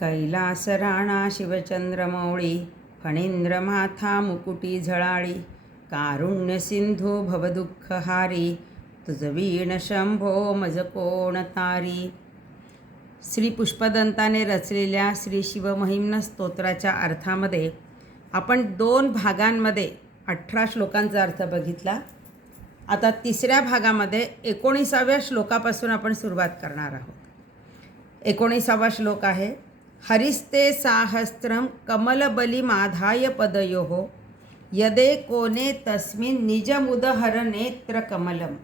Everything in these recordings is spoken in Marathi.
कैलासराणा शिवचंद्रमौळी फणींद्रमाथा मुकुटी झळाळी कारुण्य सिंधू भवदुःखहारी तुझ वीण शंभो मज कोण तारी. श्री पुष्पदंताने रचलेल्या श्री शिवमहिम्न स्तोत्राच्या अर्थामध्ये आपण 2 भागांमध्ये 18 श्लोकांचा अर्थ बघितला. आता तिसऱ्या भागामध्ये 19व्या श्लोकापासून आपण सुरुवात करणार आहोत. 19वा श्लोक आहे, हरिस्ते साहस्त्रम कमलबलिमाधाय पदयोः यदे कोने तस्मिन् निजमुदहर नेत्र कमलम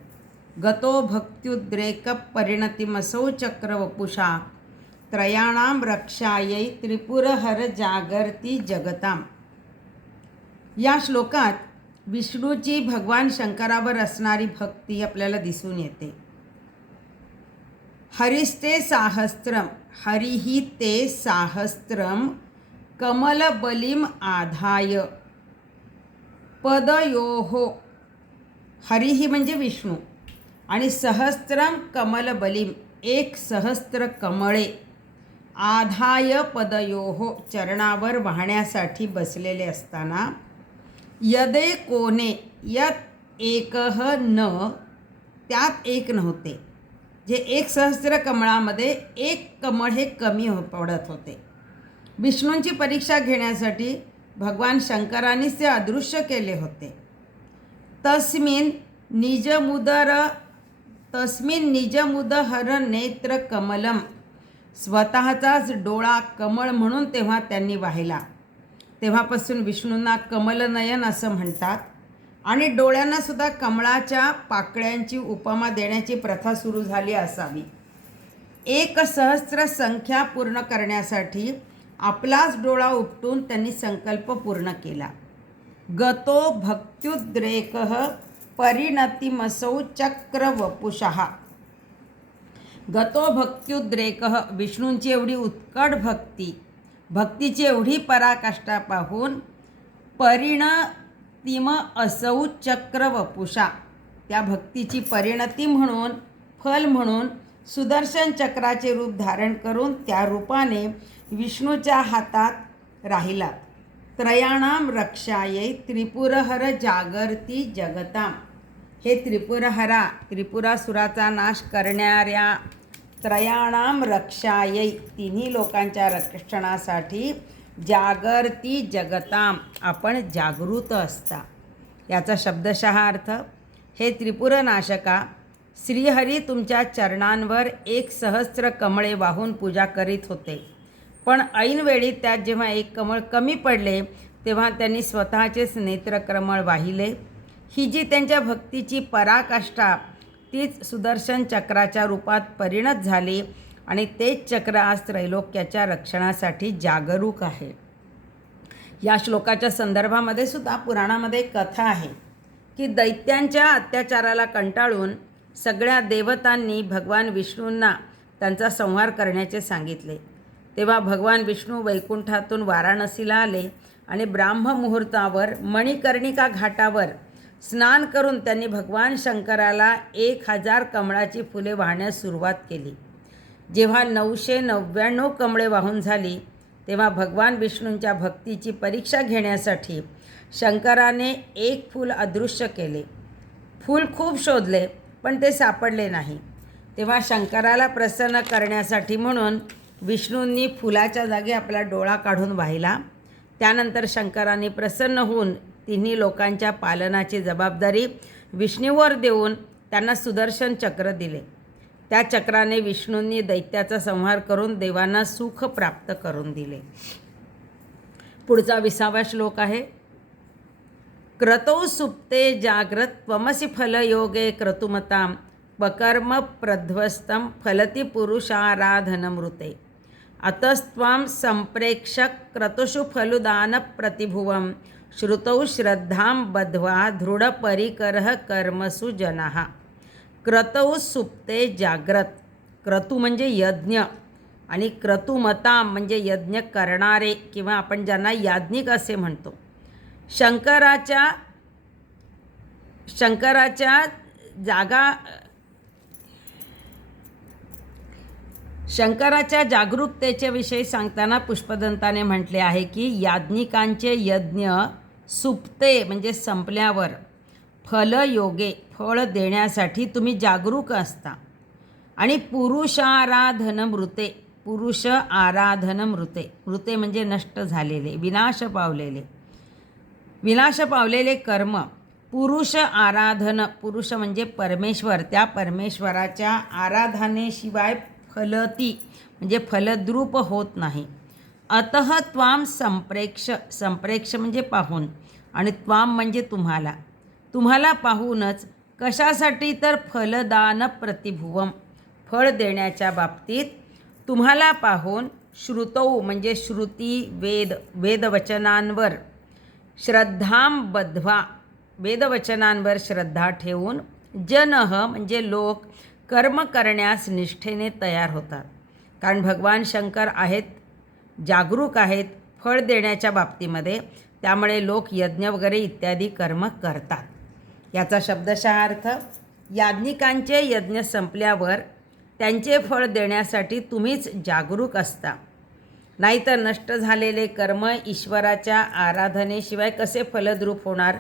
गतो भक्त्युद्रेक परिणतिमसौ चक्रवपुषा त्रयाणां रक्षायै त्रिपुरहर जागर्ती जगताम. या श्लोकात विष्णूची भगवान शंकरावर असणारी भक्ती आपल्याला दिसून येते. हरिस्ते साहस्त्रम, हरिही ते साहस्त्रम कमलबलिम आधाय पदयोः, हरिही म्हणजे विष्णू आणि सहस्त्रम कमलबलिम, 1 सहस्त्र कमळे, आधाय पदयोः, चरणावर वाहण्यासाठी बसलेले असताना, यदे कोणे, यत एकह न, त्यात एक नव्हते. जे 1 सहस्त्र कमळामध्ये 1 कमळ हे कमी पडत होते. विष्णूंची परीक्षा घेण्यासाठी भगवान शंकरांनीच ते अदृश्य केले होते. तस्मिन् निजमुदहर नेत्र कमलम, स्वतःचाच डोळा कमळ म्हणून तेव्हा त्यांनी वाहिला. तेव्हापासून विष्णूंना कमलनयन असं म्हणतात आणि डोळ्यांना सुद्धा कमळाच्या पाकळ्यांची उपमा देण्याची प्रथा सुरू झाली असावी. 1 सहस्त्र संख्या पूर्ण करण्यासाठी आपलाच डोळा उपटून त्यांनी संकल्प पूर्ण केला. गतो भक्त्युद्रेकः परिणतिमसौ चक्रवपुषः. गतो भक्त्युद्रेकः, विष्णूंची एवढी उत्कट भक्तीची एवढी पराकाष्ठा पाहून परिणतिम असौ चक्रवपुषा, त्या भक्तीची परिणती म्हणून, फल म्हणून सुदर्शन चक्राचे रूप धारण करून त्या रूपाने विष्णूच्या हातात राहिला. त्रयाणाम रक्षायै त्रिपुरहर जागर्ती जगताम. हे त्रिपुरहरा, त्रिपुरासुराचा नाश करणाऱ्या त्रयाणाम रक्षायै, 3 लोकांच्या रक्षणासाठी जागर्ती जगताम, आपण जागृत असता. याचा शब्दशः अर्थ, हे त्रिपुरनाशका, श्रीहरी तुमच्या चरणांवर 1 सहस्त्र कमळे वाहून पूजा करीत होते. पण ऐनवेळी त्यात जेव्हा 1 कमळ कमी पडले तेव्हा त्यांनी स्वतःचेच नेत्रकमळ वाहिले. ही जी त्यांच्या भक्तीची पराकाष्ठा, तीच सुदर्शन चक्राच्या रूपात परिणत झाली आणि तेच चक्र आज त्रैलोक्याच्या रक्षणासाठी जागरूक आहे. या श्लोकाच्या संदर्भामध्ये सुद्धा पुराणामध्ये एक कथा आहे की दैत्यांच्या अत्याचाराला कंटाळून सगळ्या देवतांनी भगवान विष्णूंना त्यांचा संहार करण्याचे सांगितले. तेव्हा भगवान विष्णू वैकुंठातून वाराणसीला आले आणि ब्राह्ममुहूर्तावर मणिकर्णिका घाटावर स्नान करून त्यांनी भगवान शंकराला 1000 कमळाची फुले वाहण्यास सुरुवात केली. जेव्हा 999 कमळे वाहून झाली तेव्हा भगवान विष्णूंच्या भक्तीची परीक्षा घेण्यासाठी शंकराने 1 फूल अदृश्य केले. फूल खूप शोधले पण ते सापडले नाही. तेव्हा शंकराला प्रसन्न करण्यासाठी म्हणून विष्णूंनी फुलाच्या जागी आपला डोळा काढून वाहिला. त्यानंतर शंकरांनी प्रसन्न होऊन 3 लोकांच्या पालनाची जबाबदारी विष्णूवर देऊन त्यांना सुदर्शन चक्र दिले. त्या चक्राने विष्णूंनी दैत्याचा संहार करून देवांना सुख प्राप्त करून दिले. पुढचा 20वा श्लोक आहे, क्रतौ सुप्ते जाग्रत त्वमसि फलयोगे क्रतुमतां पकर्म प्रध्वस्तं फलति पुरुषाराधनमृते अतस्त्वां संप्रेक्षक क्रतुषु फलुदान प्रतिभुवं श्रुतौ श्रद्धां बद्ध्वा दृढपरिकरः कर्मसु जनाः. क्रतौ सुप्ते जाग्रत, क्रतु म्हणजे यज्ञ आणि क्रतुमता म्हणजे यज्ञ करणारे किंवा आपण ज्यांना याज्ञिक असे म्हणतो. शंकराच्या शंकराच्या जागरूकतेच्या विषयी सांगताना पुष्पदंताने म्हटले आहे की याज्ञिकांचे यज्ञ सुप्ते म्हणजे संपल्यावर फलयोगे फळ देण्यासाठी तुम्ही जागरूक असता आणि पुरुषाराधन मृते पुरुष आराधन मृते म्हणजे नष्ट झालेले विनाश पावलेले कर्म पुरुष आराधन पुरुष म्हणजे परमेश्वर त्या परमेश्वराच्या आराधनेशिवाय फलती म्हणजे फलद्रूप होत नाही. अतः त्वाम संप्रेक्ष म्हणजे पाहून आणि त्वाम म्हणजे तुम्हाला पाहूनच कशासाठी तर फलदान प्रतिभुवम फळ देण्याच्या बाबतीत तुम्हाला पाहून श्रुतौ म्हणजे श्रुती वेदवचनांवर श्रद्धां बद्ध्वा वेदवचनांवर श्रद्धा ठेवून जनः म्हणजे लोक कर्म करण्यास निष्ठेने तयार होतात. कारण भगवान शंकर आहेत, जागरूक आहेत फळ देण्याच्या बाबतीमध्ये, त्यामुळे लोक यज्ञ वगैरे इत्यादी कर्म करतात. याचा शब्दशः अर्थ याज्ञिकांचे यज्ञ संपल्यावर त्यांचे फळ देण्यासाठी तुम्हीच जागरूक असता, नाहीतर नष्ट झालेले कर्म ईश्वराच्या आराधनेशिवाय कसे फलद्रूप होणार.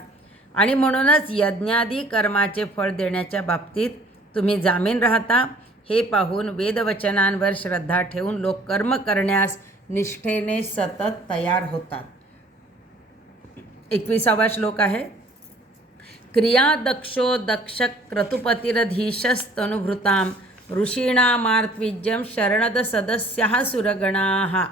आणि म्हणूनच यज्ञादी कर्माचे फळ देण्याच्या बाबतीत तुम्ही जामीन राहता. हे पाहून वेदवचनांवर श्रद्धा ठेवून लोक कर्म करण्यास निष्ठेने सतत तयार होतात. 21वा श्लोक आहे. क्रिया दक्षो दक्ष क्रतुपतिरधीशस्तनुभृतां ऋषीणामार्त्विज्यं शरणद सदस्याः सुरगणाः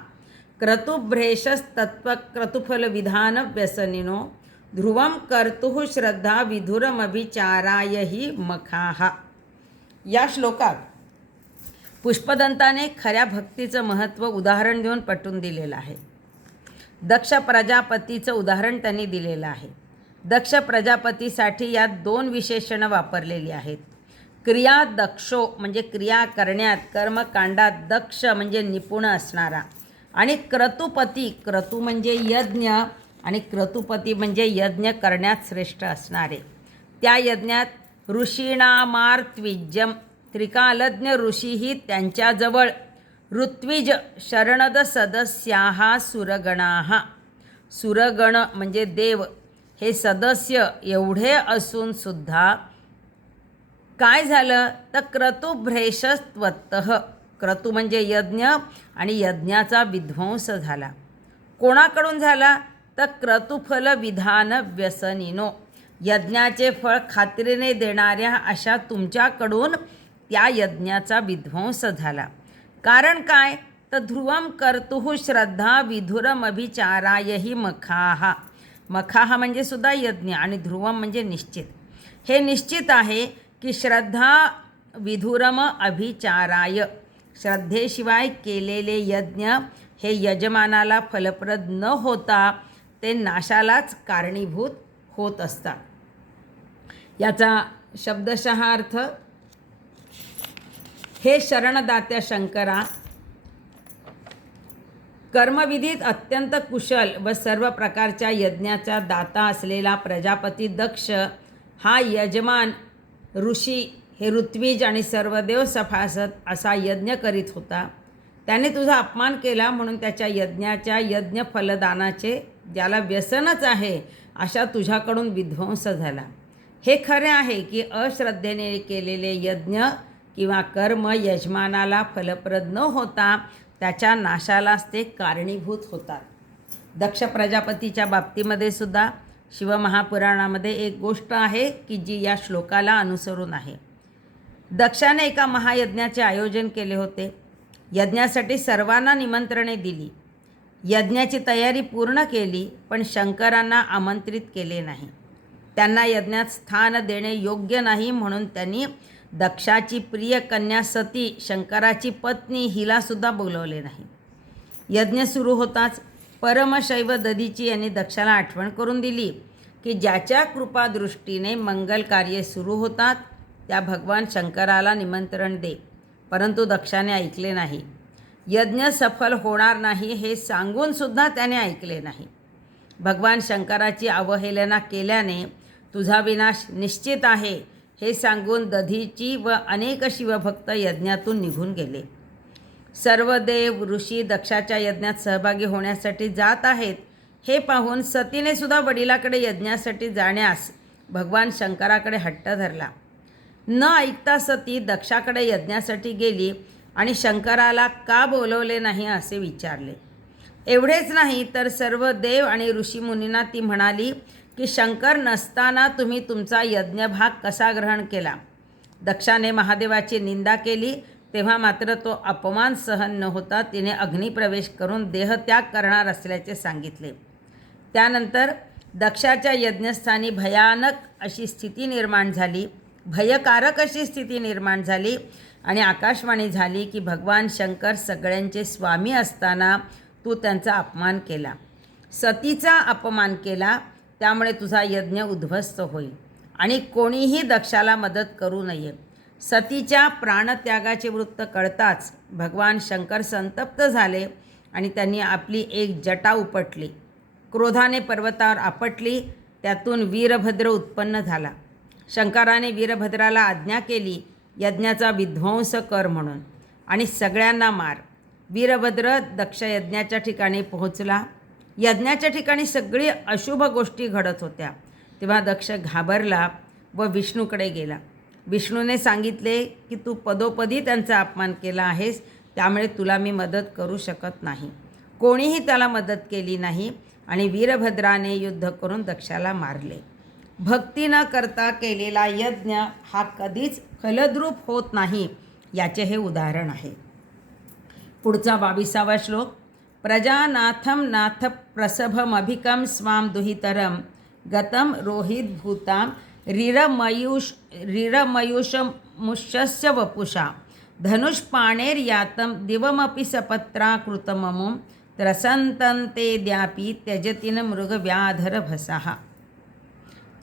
क्रतुभ्रेशस्तत्वक्रतुफलविधानव्यसनिनो ध्रुवं कर्तुः श्रद्धा विधुरमभिचाराय हि मखाः. या श्लोकात पुष्पदंताने खऱ्या भक्तीचं महत्त्व उदाहरण देऊन पटवून दिलेलं आहे. दक्ष प्रजापतीचं उदाहरण त्यांनी दिलेलं आहे. दक्ष प्रजापतीसाठी यात 2 विशेषणं वापरलेली आहेत. क्रिया दक्षो म्हणजे क्रिया करण्यात कर्मकांडात दक्ष म्हणजे निपुण असणारा आणि क्रतु म्हणजे यज्ञ आणि क्रतुपती म्हणजे यज्ञ करण्यात श्रेष्ठ असणारे. त्या यज्ञात ऋषीणामार्त्विज्यम त्रिकालज्ञ ऋषीही त्यांच्याजवळ ऋत्विज शरणद सदस्याः सुरगणाः सुरगण म्हणजे देव हे सदस्य एवढे असून सुद्धा काय झालं तर क्रतुभ्रेशस्त्वतः क्रतु म्हणजे यज्ञ आणि यज्ञाचा विध्वंस झाला. कोणाकडून झाला तर क्रतुफल विधान व्यसनिनो यज्ञाचे फळ खात्रीने देणाऱ्या अशा तुमच्याकडून त्या यज्ञाचा विध्वंस झाला. कारण काय तर ध्रुवम कर्तुः श्रद्धा विधुरमभिचाराय हि मखाः मखाः म्हणजे सुद्धा यज्ञ आणि ध्रुवम म्हणजे निश्चित. हे निश्चित आहे की श्रद्धा विधुरम अभिचाराय श्रद्धेशिवाय केलेले यज्ञ हे यजमानाला फलप्रद न होता ते नाशालाच कारणीभूत होत असतात. याचा शब्दशः अर्थ हे शरणदात्या शंकरा कर्मविधीत अत्यंत कुशल व सर्व प्रकारच्या यज्ञाचा दाता असलेला प्रजापती दक्ष हा यजमान ऋषी हे ऋत्विज आणि सर्व देव सभासद असा यज्ञ करीत होता. त्याने तुझा अपमान केला म्हणून त्याच्या यज्ञाच्या यज्ञ फलदानाचे ज्याला व्यसनच आहे अशा तुझ्याकडून विध्वंस झाला. हे खरे आहे की अश्रद्धेने केलेले यज्ञ किंवा कर्म यजमानाला फलप्रद न होता त्याच्या नाशालाच ते कारणीभूत होतात. दक्ष प्रजापतीच्या बाबतीमध्ये सुद्धा शिवमहापुराणामध्ये एक गोष्ट आहे की जी या श्लोकाला अनुसरून आहे. दक्षाने एका महायज्ञाचे आयोजन केले होते. यज्ञासाठी सर्वांना निमंत्रणे दिली. यज्ञाची तयारी पूर्ण केली, पण शंकरांना आमंत्रित केले नाही. त्यांना यज्ञात स्थान देणे योग्य नाही म्हणून त्यांनी दक्षाची प्रिय कन्या सती शंकराची पत्नी हिलासुद्धा बोलवले नाही. यज्ञ सुरू होताच परमशैव दधीची यांनी दक्षाला आठवण करून दिली की ज्याच्या कृपादृष्टीने मंगल कार्ये सुरू होतात त्या भगवान शंकराला निमंत्रण दे. परंतु दक्षाने ऐकले नाही. यज्ञ सफल होणार नाही हे सांगूनसुद्धा त्याने ऐकले नाही. भगवान शंकराची अवहेलना केल्याने तुझा विनाश निश्चित आहे हे सांगून दधीची व अनेक शिवभक्त यज्ञातून निघून गेले. सर्व देव ऋषी दक्षाच्या यज्ञात सहभागी होण्यासाठी जात आहेत हे पाहून सतीने सुद्धा वडिलाकडे यज्ञासाठी जाण्यास भगवान शंकराकडे हट्ट धरला. न ऐकता सती दक्षाकडे यज्ञासाठी गेली आणि शंकराला का बोलवले नाही असे विचारले. एवढेच नाही तर सर्व देव आणि ऋषीमुनींना ती म्हणाली की शंकर नसताना तुम्ही तुमचा यज्ञभाग कसा ग्रहण केला. दक्षाने महादेवाची निंदा केली तेव्हा मात्र तो अपमान सहन न होता तिने अग्निप्रवेश करून देहत्याग करणार असल्याचे सांगितले. त्यानंतर दक्षाच्या यज्ञस्थानी भयानक अशी स्थिती निर्माण झाली, भयकारक अशी स्थिती निर्माण झाली आणि आकाशवाणी झाली की भगवान शंकर सगळ्यांचे स्वामी असताना तू त्यांचा अपमान केला, सतीचा अपमान केला, त्यामुळे तुझा यज्ञ उद्ध्वस्त होईल आणि कोणीही दक्षाला मदत करू नये. सतीच्या प्राणत्यागाचे वृत्त कळताच भगवान शंकर संतप्त झाले आणि त्यांनी आपली एक जटा उपटली. क्रोधाने पर्वतावर आपटली, त्यातून वीरभद्र उत्पन्न झाला. शंकराने वीरभद्राला आज्ञा केली यज्ञाचा विध्वंस कर म्हणून आणि सगळ्यांना मार. वीरभद्र दक्ष यज्ञाच्या ठिकाणी पोहोचला. यज्ञाच्या ठिकाणी सगळी अशुभ गोष्टी घडत होत्या. तेव्हा दक्ष घाबरला व विष्णूकडे गेला. विष्णूने सांगितले की तू पदोपदी त्यांचा अपमान केला आहेस, त्यामुळे तुला मी मदत करू शकत नाही. कोणीही त्याला मदत केली नाही आणि वीरभद्राने युद्ध करून दक्षाला मारले. भक्ती न करता केलेला यज्ञ हा कधीच फलद्रूप होत नाही, याचे हे उदाहरण आहे. पुढचा 22वा श्लोक. प्रजानाथम नाथ प्रसभमभिकं स्वाम दुहितरम गतम रोहित भूताम रिरमयुषमुष्यस्य वपुषा धनुष्पाणेर्यातं दिवमपि सपत्राकृतममुं त्रसन्तं ते द्यापि त्यजतीन मृगव्याधरभसाः.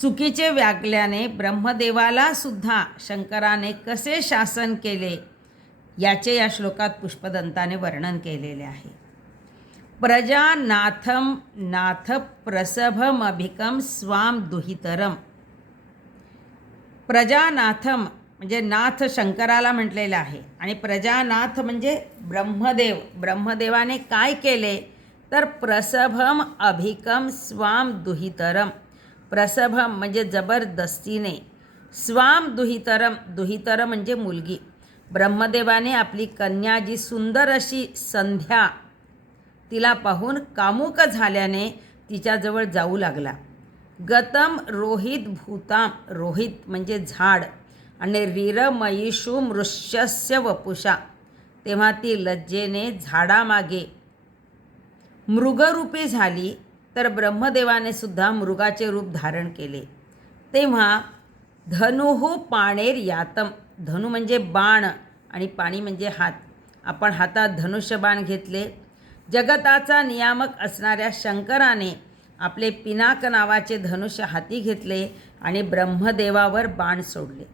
चुकीचे वागल्याने ब्रह्मदेवाला सुद्धा शंकराने कसे शासन केले याचे या श्लोकात पुष्पदंताने वर्णन केलेले आहे. प्रजानाथम नाथ प्रसभमभिकं स्वाम दुहितरम. प्रजानाथम म्हणजे नाथ शंकराला म्हटलेलं आहे आणि प्रजानाथ म्हणजे ब्रह्मदेव. ब्रह्मदेवाने काय केले तर प्रसभम अभिकम स्वाम दुहितरम. प्रसभम म्हणजे जबरदस्तीने, स्वाम दुहितरम, दुहितरम म्हणजे मुलगी. ब्रह्मदेवाने आपली कन्या जी सुंदर अशी संध्या तिला पाहून कामुक झाल्याने तिच्याजवळ जाऊ लागला. गतम रोहित भूताम, रोहित म्हणजे झाड आणि रिरमयिषु मृष्यस्य वपुषा, तेव्हा ती लज्जेने झाडामागे मृगरूपी झाली. तर ब्रह्मदेवाने सुद्धा मृगाचे रूप धारण केले. तेव्हा धनुः पाणेर यातम, धनु म्हणजे बाण आणि पाणी म्हणजे हात. आपण हातात धनुष्यबाण घेतले. जगताचा नियामक असणाऱ्या शंकराने आपले पिनाक नावाचे धनुष्य हाती घेतले आणि ब्रह्मदेवावर बाण सोडले.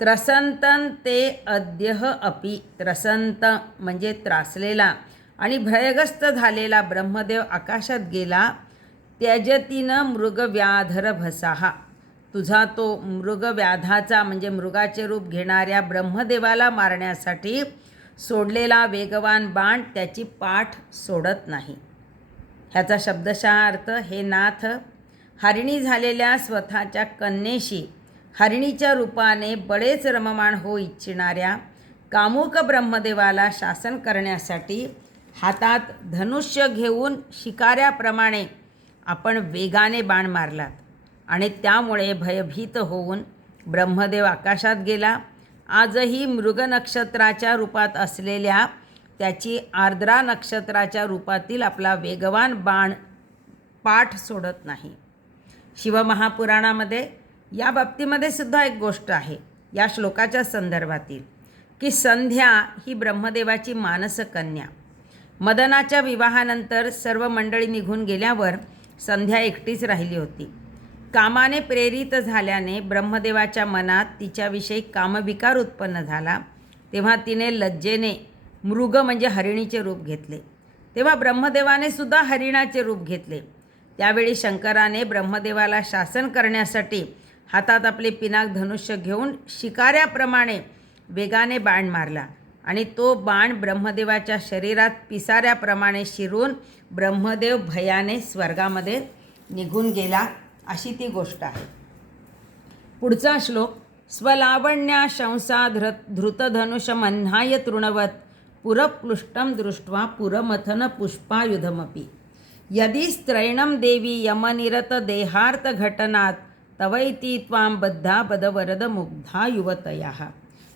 त्रसंतं ते अद्यह अपि, त्रसंत म्हणजे त्रासलेला आणि भयग्रस्त झालेला ब्रह्मदेव आकाशात गेला. त्यजतीनं मृगव्याधरभसाः, तुझा तो मृगव्याधाचा म्हणजे मृगाचे रूप घेणाऱ्या ब्रह्मदेवाला मारण्यासाठी सोडलेला वेगवान बाण त्याची पाठ सोडत नाही. ह्याचा शब्दशः अर्थ, हे नाथ, हरिणी झालेल्या स्वतःच्या कन्येशी हरिणीच्या रूपाने बळेच रममाण हो इच्छिणाऱ्या कामुक ब्रह्मदेवाला शासन करण्यासाठी हातात धनुष्य घेऊन शिकाऱ्याप्रमाणे आपण वेगाने बाण मारलात आणि त्यामुळे भयभीत होऊन ब्रह्मदेव आकाशात गेला. आजही मृग नक्षत्राच्या रूपात असलेल्या त्याची आर्द्रा नक्षत्राच्या रूपातील आपला वेगवान बाण पाठ सोडत नाही. शिवमहापुराणामध्ये या बाबतीमध्ये सुद्धा एक गोष्ट आहे या श्लोकाच्या संदर्भातील, की संध्या ही ब्रह्मदेवाची मानसकन्या. मदनाच्या विवाहानंतर सर्व मंडळी निघून गेल्यावर संध्या एकटीच राहिली होती. कामाने प्रेरित झाल्याने ब्रह्मदेवाच्या मनात तिच्याविषयी कामविकार उत्पन्न झाला. तेव्हा तिने लज्जेने मृग म्हणजे हरिणीचे रूप घेतले. तेव्हा ब्रह्मदेवाने सुद्धा हरिणाचे रूप घेतले. त्यावेळी शंकराने ब्रह्मदेवाला शासन करण्यासाठी हातात आपले पिनाक धनुष्य घेऊन शिकाऱ्याप्रमाणे वेगाने बाण मारला आणि तो बाण ब्रह्मदेवाच्या शरीरात पिसाऱ्याप्रमाणे शिरून ब्रह्मदेव भयाने स्वर्गामध्ये निघून गेला, अशी ती गोष्ट आहे. पुढचा श्लोक. स्वलावण्या शंसा धृतधनुषमह्नाय तृणवत पुरप्लुष्टं दृष्ट्वा पुरमथन पुष्पायुधमपि यदि स्त्रैणं देवी यमनिरत देहार्थ घटनात तवैती त्वां बद्धा बदवरद मुग्धा युवतयः.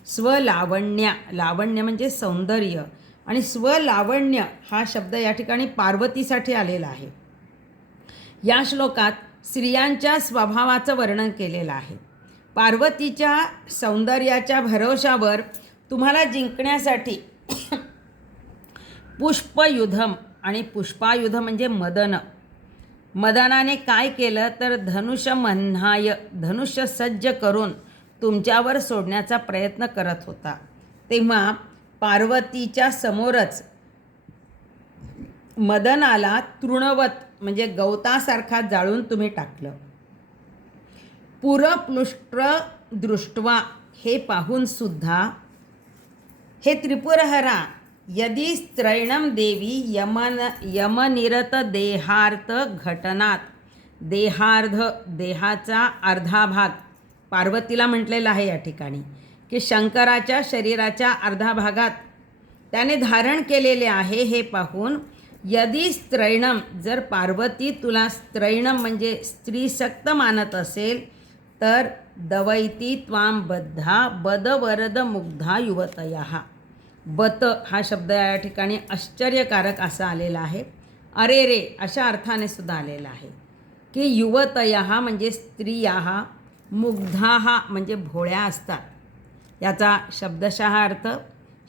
स्वलावण्य, लावण्य म्हणजे सौंदर्य, आणि स्वलावण्य हा शब्द या ठिकाणी पार्वतीसाठी आलेला आहे. या श्लोकात स्त्रियांच्या स्वभावाचं वर्णन केलेलं आहे. पार्वतीच्या सौंदर्याच्या भरोशावर तुम्हाला जिंकण्यासाठी पुष्पयुधम, आणि पुष्पायुध म्हणजे मदन, मदनाने काय केलं तर धनुष्यमह्नाय, धनुष्य सज्ज करून तुमच्यावर सोडण्याचा प्रयत्न करत होता. तेव्हा पार्वतीच्या समोरच मदनाला तृणवत म्हणजे गवतासारखा जाळून तुम्ही टाकलं. पुरप्लुष्ट दृष्ट्वा, हे पाहून सुद्धा हे त्रिपुरहरा, यदि स्त्रैणं देवी यमनिरत देहार्थ घटनात, देहार्ध देहाचा अर्धा भाग पार्वतीला म्हटलेला आहे या ठिकाणी, की शंकराच्या शरीराच्या अर्धा भागात त्याने धारण केलेले आहे. हे पाहून यदि स्त्रैणम, जर पार्वती तुला स्त्रैणम म्हणजे स्त्रीसक्त मानत असेल तर दवैती त्वां बद्धा बदवरद मुग्धा युवतयः. बत हा शब्द या ठिकाणी आश्चर्यकारक असा आलेला आहे. अरे रे अशा अर्थाने सुद्धा आलेला आहे, की युवतयः म्हणजे स्त्रिया, मुग्धाः म्हणजे भोळ्या असतात. याचा शब्दशः अर्थ,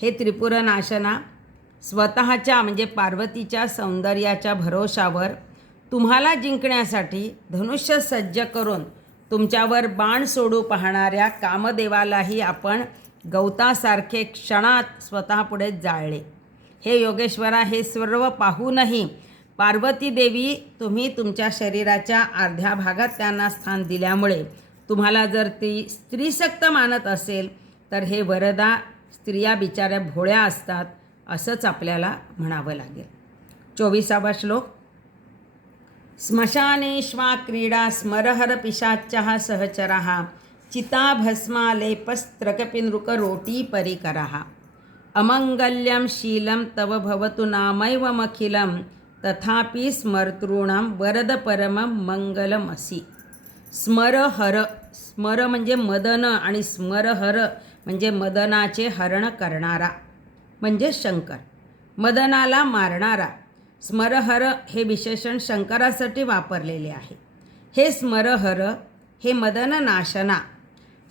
हे त्रिपुरनाशना, स्वतःच्या म्हणजे पार्वतीच्या सौंदर्याच्या भरोशावर तुम्हाला जिंकण्यासाठी धनुष्य सज्ज करून तुमच्यावर बाण सोडू पाहणाऱ्या कामदेवालाही आपण गवतासारखे क्षणात स्वतःपुढे जाळले. हे योगेश्वरा, हे सर्व पाहूनही पार्वती देवी, तुम्ही तुमच्या शरीराच्या अर्ध्या भागात त्यांना स्थान दिल्यामुळे तुम्हाला जर ती स्त्रीसक्त मानत असेल तर हे वरदा, स्त्रिया बिचाऱ्या भोळ्या असतात असंच आपल्याला म्हणावं लागेल. 24वा श्लोक. स्मशानेष्वा क्रीडा स्मरहर पिशाच्यः सहचरः चिताभस्मालेपस्त्रकपिनृकरोटी परिकरः अमंगल्यं शीलं तव भवतु नामैवमखिलं तथापि स्मर्तॄणां वरद परमं मंगलमसि. स्मरहर, स्मर म्हणजे मदन, आणि स्मरहर म्हणजे मदनाचे हरण करणारा म्हणजे शंकर, मदनाला मारणारा. स्मरहर हे विशेषण शंकरासाठी वापरलेले आहे. हे स्मरहर हे मदननाशना.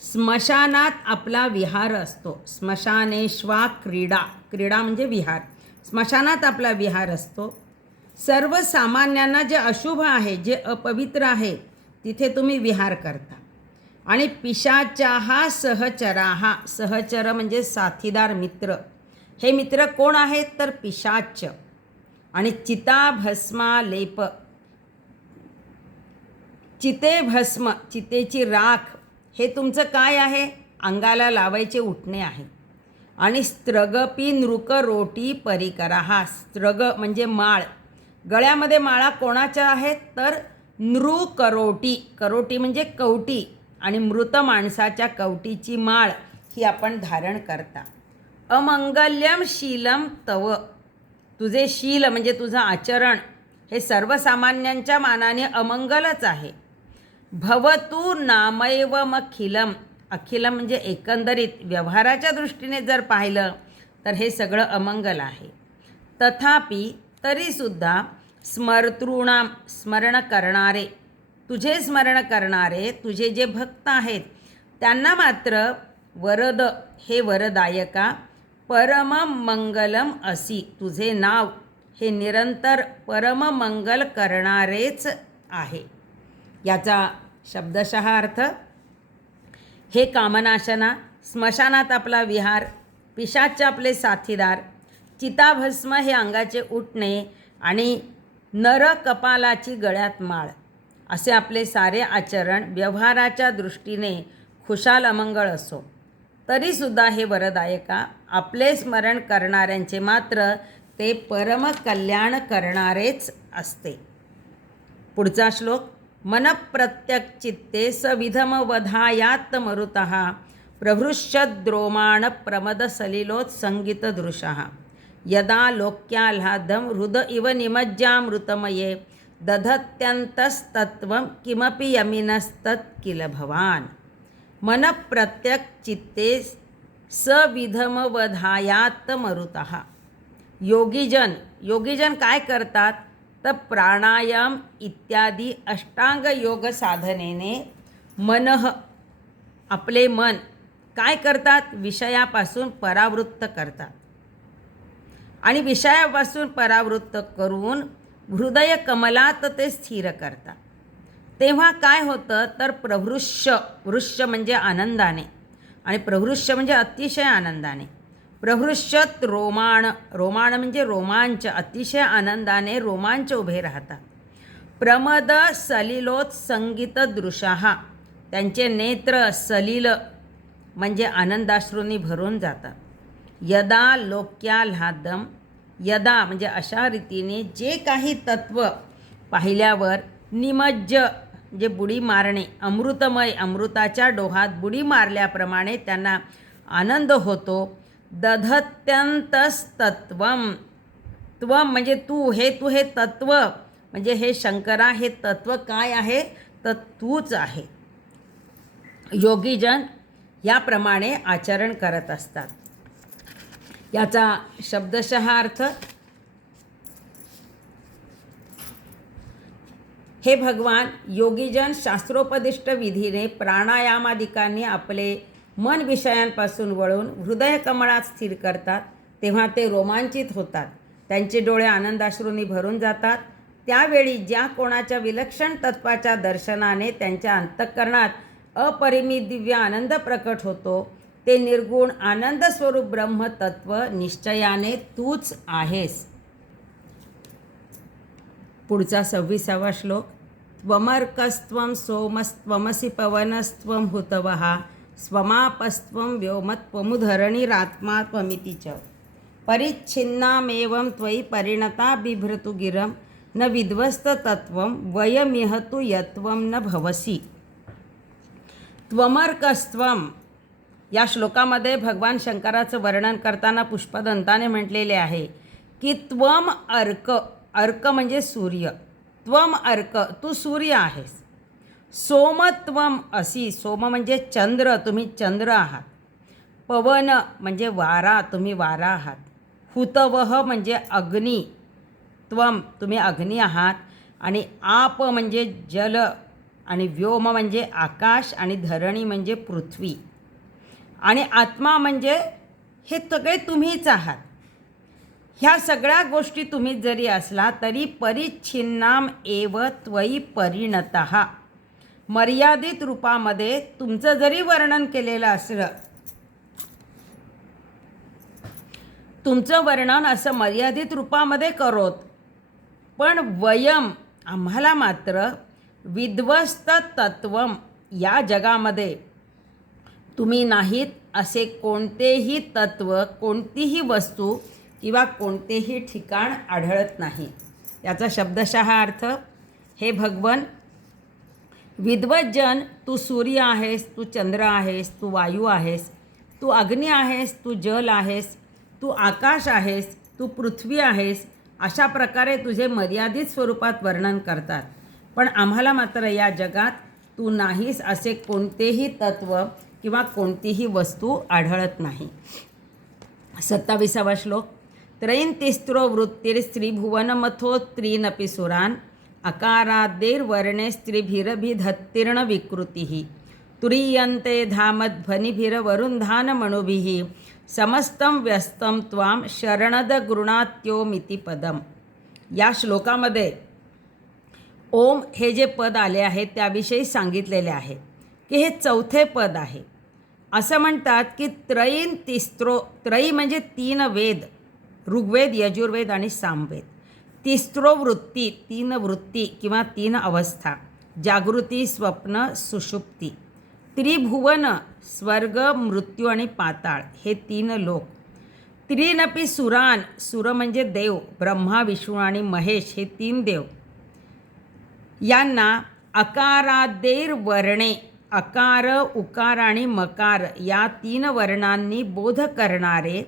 स्मशानात आपला विहार असतो. स्मशानेष्वा क्रीडा, क्रीडा म्हणजे विहार. स्मशानात आपला विहार असतो. सर्वसामान्यांना जे अशुभ आहे, जे अपवित्र आहे, तिथे तुम्ही विहार करता. आणि पिशाच्याहा सहचराहा, सहचर म्हणजे साथीदार, मित्र. हे मित्र कोण आहेत तर पिशाच. आणि चिताभस्मालेप, चिते भस्म, चितेची राख, हे तुमचं काय आहे, अंगाला लावायचे उठणे आहे. आणि स्त्रगपी नृकरोटी परिकरः, स्त्रग म्हणजे माळ, गळ्यामध्ये माळा कोणाच्या आहेत तर नृकरोटी, करोटी म्हणजे कवटी, आणि मृत माणसाच्या कवटीची माळ ही आपण धारण करता. अमंगल्यम शीलम तव, तुझे शील म्हणजे तुझं आचरण हे सर्वसामान्यांच्या मानाने अमंगलच आहे. भवतु नामैवमखिलम, अखिलम म्हणजे एकंदरीत व्यवहाराच्या दृष्टीने जर पाहिलं तर हे सगळं अमंगल आहे. तथापि तरीसुद्धा स्मर्तॄणाम, स्मरण करणारे, तुझे स्मरण करणारे तुझे जे भक्त आहेत त्यांना मात्र वरद, हे वरदायका, परममंगलम असी, तुझे नाव हे निरंतर परममंगल करणारेच आहे. याचा शब्दशः अर्थ, हे कामनाशना, स्मशानात आपला विहार, पिशाच आपले साथीदार, चिताभस्म हे अंगाचे उठणे, आणि नर कपालाची गळ्यात माळ, असे आपले सारे आचरण व्यवहाराच्या दृष्टीने खुशाल अमंगळ असो तरीसुद्धा हे वरदायका आपले स्मरण करणाऱ्यांचे मात्र ते परम कल्याण करणारेच असते. पुढचा श्लोक. मन प्रत्यक चित्ते सविधमवधायात् मरुतः प्रभृष्यद्रोमाण प्रमद सलिलोत्संगित दृशः यदा लोक्याह्लादं हृद इव निमज्जामृतमये दधत्यन्तस्तत्त्वं किमपि यमिनस्तत् किल भवान्. मन प्रत्यक चित्ते सविधमवधायात् मरुतः. योगीजन काय करतात तर प्राणायाम इत्यादी अष्टांग योग साधनेने आपले मन काय करतात, विषयापासून परावृत्त करतात आणि विषयापासून परावृत्त करून हृदय कमलात ते स्थिर करतात. तेव्हा काय होतं तर वृष्य म्हणजे आनंदाने आणि प्रवृष्य म्हणजे अतिशय आनंदाने. प्रवृष्यत रोमाण म्हणजे रोमांच, अतिशय आनंदाने रोमांच उभे राहतात. प्रमद सलिलोत्संगित दृशः, त्यांचे नेत्र सलिल म्हणजे आनंदाश्रूंनी भरून जातात. यदा लोक्याह्लादम, यदा म्हणजे अशा रीतीने जे काही तत्व पाहिल्यावर निमज्ज म्हणजे बुडी मारणे, अमृतमय अमृताच्या डोहात बुडी मारल्याप्रमाणे त्यांना आनंद होतो. दधत्यंतस्तत्वम, त्वम म्हणजे तू हे तत्व म्हणजे हे शंकरा हे तत्व काय आहे तर तूच आहे. योगीजन याप्रमाणे आचरण करत असतात. याचा शब्दशः अर्थ. हे भगवान, योगीजन शास्त्रोपदिष्ट विधीने प्राणायामादिकांनी आपले मन विषयांपासून वळून हृदय कमळात स्थिर करतात. तेव्हा ते रोमांचित होतात, त्यांचे डोळे आनंदाश्रूंनी भरून जातात. त्यावेळी ज्या कोणाच्या विलक्षण तत्वाच्या दर्शनाने त्यांच्या अंतःकरणात अपरिमित दिव्य आनंद प्रकट होतो, ते निर्गुण आनंद स्वरूप ब्रह्मतत्व निश्चयाने तूच आहेस. पुढचा 26वा श्लोक. त्वमर्कस्त्वं सोमस्त्वमसि पवनस्त्वं हुतवः स्वमापस्त्वं व्योमत्वमुधरणिरात्मा त्वमिति च परिच्छिन्नामेवं त्वयि परिणता बिभ्रतु गिरं न विध्वस्ततत्त्वं वयमिह तु यत्त्वं न भवसि. त्वमर्कस्त्वं या श्लोकामध्ये भगवान शंकराचं वर्णन करताना पुष्पदंताने म्हटलेले आहे की त्वम अर्क म्हणजे सूर्य. त्वम अर्क, तू सूर्य आहेस. सोमत्वम असी, सोम म्हणजे चंद्र, तुम्ही चंद्र आहात. पवन म्हणजे वारा, तुम्ही वारा आहात. हुतवह म्हणजे अग्नी, त्वम तुम्ही अग्नी आहात. आणि आप म्हणजे जल आणि व्योम म्हणजे आकाश आणि धरणी म्हणजे पृथ्वी आणि आत्मा म्हणजे हे सगळे तुम्हीच आहात. ह्या सगळ्या गोष्टी तुम्हीच जरी असला तरी परिच्छिन्नाम एव त्वयि परिणतः, मर्यादित रूपामध्ये तुमचं जरी वर्णन केलेलं असलं, तुमचं वर्णन असं मर्यादित रूपामध्ये करोत, पण वयम आम्हाला मात्र विध्वस्त तत्वम या जगामध्ये तुम्ही नाहीत असे कोणतेही तत्व, कोणतीही वस्तू किंवा कोणतेही ठिकाण आढळत नाही. याचा शब्दशः अर्थ. हे भगवन, विद्वज्जन, तू सूर्य आहेस, तू चंद्र आहेस, तू वायू आहेस, तू अग्नी आहेस, तू जल आहेस, तू आकाश आहेस, तू पृथ्वी आहेस, अशा प्रकारे तुझे मर्यादित स्वरूपात वर्णन करतात. पण आम्हाला मात्र या जगात तू नाहीस असे कोणतेही तत्व किंवा कोणतीही वस्तू आढळत नाही. 27वा श्लोक. त्रयींतिस्त्रो वृत्तिर्स्त्रीभुवनमथो त्रीनपि सुरान् अकाराद्दैर्वर्णे स्त्रीभिरभिधत्तीर्ण विकृतिः तुरीयन्ते धामध्वनिभिरवरुन्धानमणुभिः समस्तं व्यस्तं त्वां शरणदगृणात्योमिति पदम. या श्लोकामध्ये ओम हे जे पद आले आहे त्याविषयी सांगितलेले आहे की हे चौथे पद आहे. असं म्हणतात की त्रयींतिस्त्रो, त्रयी म्हणजे 3 वेद, ऋग्वेद, यजुर्वेद आणि सामवेद. तिस्त्रो वृत्ती, 3 वृत्ती किंवा 3 अवस्था, जागृती, स्वप्न, सुषुप्ती. त्रिभुवन, स्वर्ग, मृत्यू आणि पाताळ हे 3 लोक. त्रीनपी सुरान, सुर म्हणजे देव, ब्रह्मा विष्णू आणि महेश हे 3 देव, यांना अकारादेर वर्णे, अकार उकार आणि मकार या 3 वर्णांनी बोध करणारे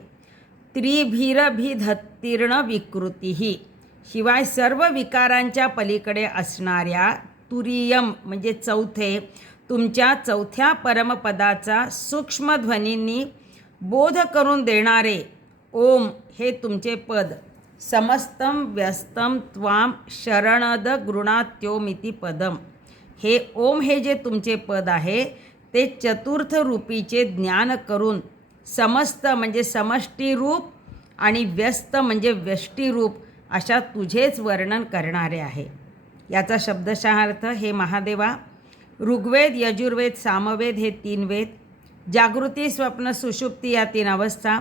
त्रिभिरभिधत्तीर्ण विकृतीही, शिवाय सर्व विकारांच्या पलीकडे असणाऱ्या तुरीयम म्हणजे चौथे, तुमच्या चौथ्या परमपदाचा सूक्ष्म ध्वनींनी बोध करून देणारे ओम हे तुमचे पद, समस्तम व्यस्तम त्वाम शरणद गृणात्योमिति पदम, हे ओम हे जे तुमचे पद आहे ते चतुर्थ रूपीचे ज्ञान करून समस्त म्हणजे समष्टीरूप आणि व्यस्त म्हणजे व्यष्टीरूप अशा तुझेच वर्णन करणारे आहे. याचा शब्दशः अर्थ, हे महादेवा, ऋग्वेद, यजुर्वेद, सामवेद हे 3 वेद, जागृती, स्वप्न, सुषुप्ती या 3 अवस्था,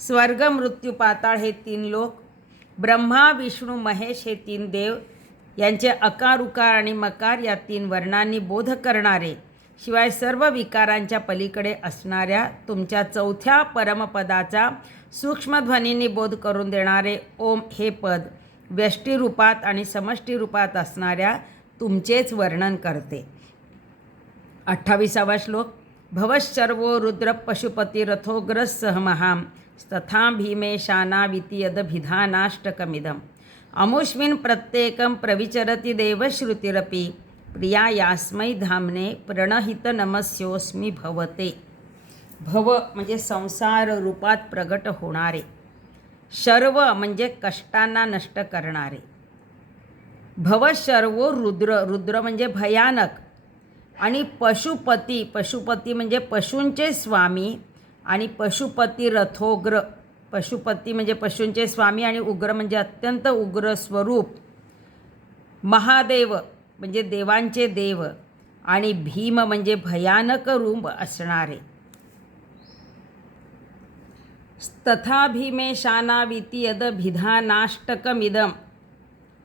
स्वर्ग, मृत्यू, पाताळ हे 3 लोक, ब्रह्मा विष्णू महेश हे 3 देव, यांचे अकार उकार आणि मकार या 3 वर्णांनी बोध करणारे, शिवाय सर्व विकारांच्या पलीकडे असणाऱ्या तुमच्या चौथ्या परमपदाचा सूक्ष्मध्वनींनी बोध करून देणारे ओम हे पद व्यष्टीरूपात आणि समष्टीरूपात असणाऱ्या तुमचेच वर्णन करते. 28वा श्लोक. भवशर्वो रुद्र पशुपती रथोग्रस्सह महां तथा भीमेशानाविति यदभिधानाष्टकमिदम् अमुष्मिन् प्रत्येकं प्रविचरति देवश्रुतिरपि प्रिया यास्मै धामने प्रणहित नमस्योस्मी भवते. भव म्हणजे संसार रूपात प्रगट होणारे, शर्व म्हणजे कष्टांना नष्ट करणारे, भवशर्वो रुद्र, रुद्र म्हणजे भयानक, आणि पशुपती, पशुपती म्हणजे पशूंचे स्वामी, आणि पशुपती रथोग्र, पशुपती म्हणजे पशूंचे स्वामी आणि उग्र म्हणजे अत्यंत उग्र स्वरूप, महादेव म्हणजे देवांचे देव, आणि भीम म्हणजे भयानक रूप असणारे. तथा भीमेशानाविति यदभिधानाष्टकमिदं,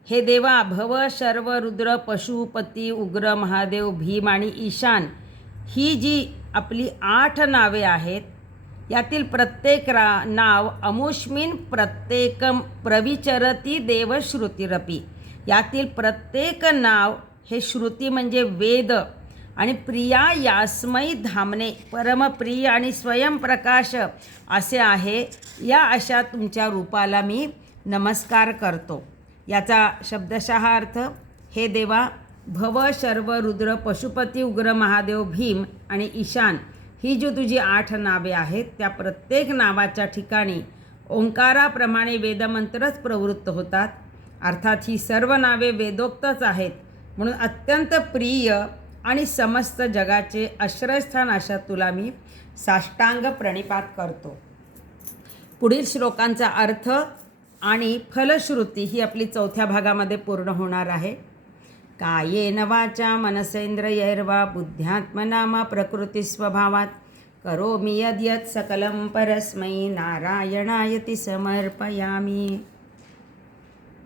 हे देवा, भव शर्व रुद्र पशुपती उग्र महादेव भीम आणि ईशान ही जी आपली 8 नावे आहेत, यातील प्रत्येक नाव अमुष्मिन प्रत्येकम प्रविचरती देवश्रुतिरपी, यातील प्रत्येक नाव हे श्रुती म्हणजे वेद, आणि प्रिया यास्मै धामने परमप्रिय आणि स्वयंप्रकाश असे आहे, या अशा तुमच्या रूपाला मी नमस्कार करतो. याचा शब्दशः अर्थ, हे देवा, भव शर्व रुद्र पशुपती उग्र महादेव भीम आणि ईशान ही जी तुझी 8 नावे आहेत, त्या प्रत्येक नावाच्या ठिकाणी ओंकाराप्रमाणे वेदमंत्रच प्रवृत्त होतात. अर्थात ही सर्व नावे वेदोक्तच आहेत, म्हणून अत्यंत प्रिय आणि समस्त जगाचे आश्रयस्थान अशा तुला मी साष्टांग प्रणिपात करतो. पुढील श्लोकांचा अर्थ आणि फलश्रुती ही आपली 4थ्या भागामध्ये पूर्ण होणार आहे. कायेन वाचा मनसेंद्रियैर्वा बुद्ध्यात्मना प्रकृतिस्वभावात् करोमि यद्यत् सकलं परस्मै नारायणायति समर्पयामि.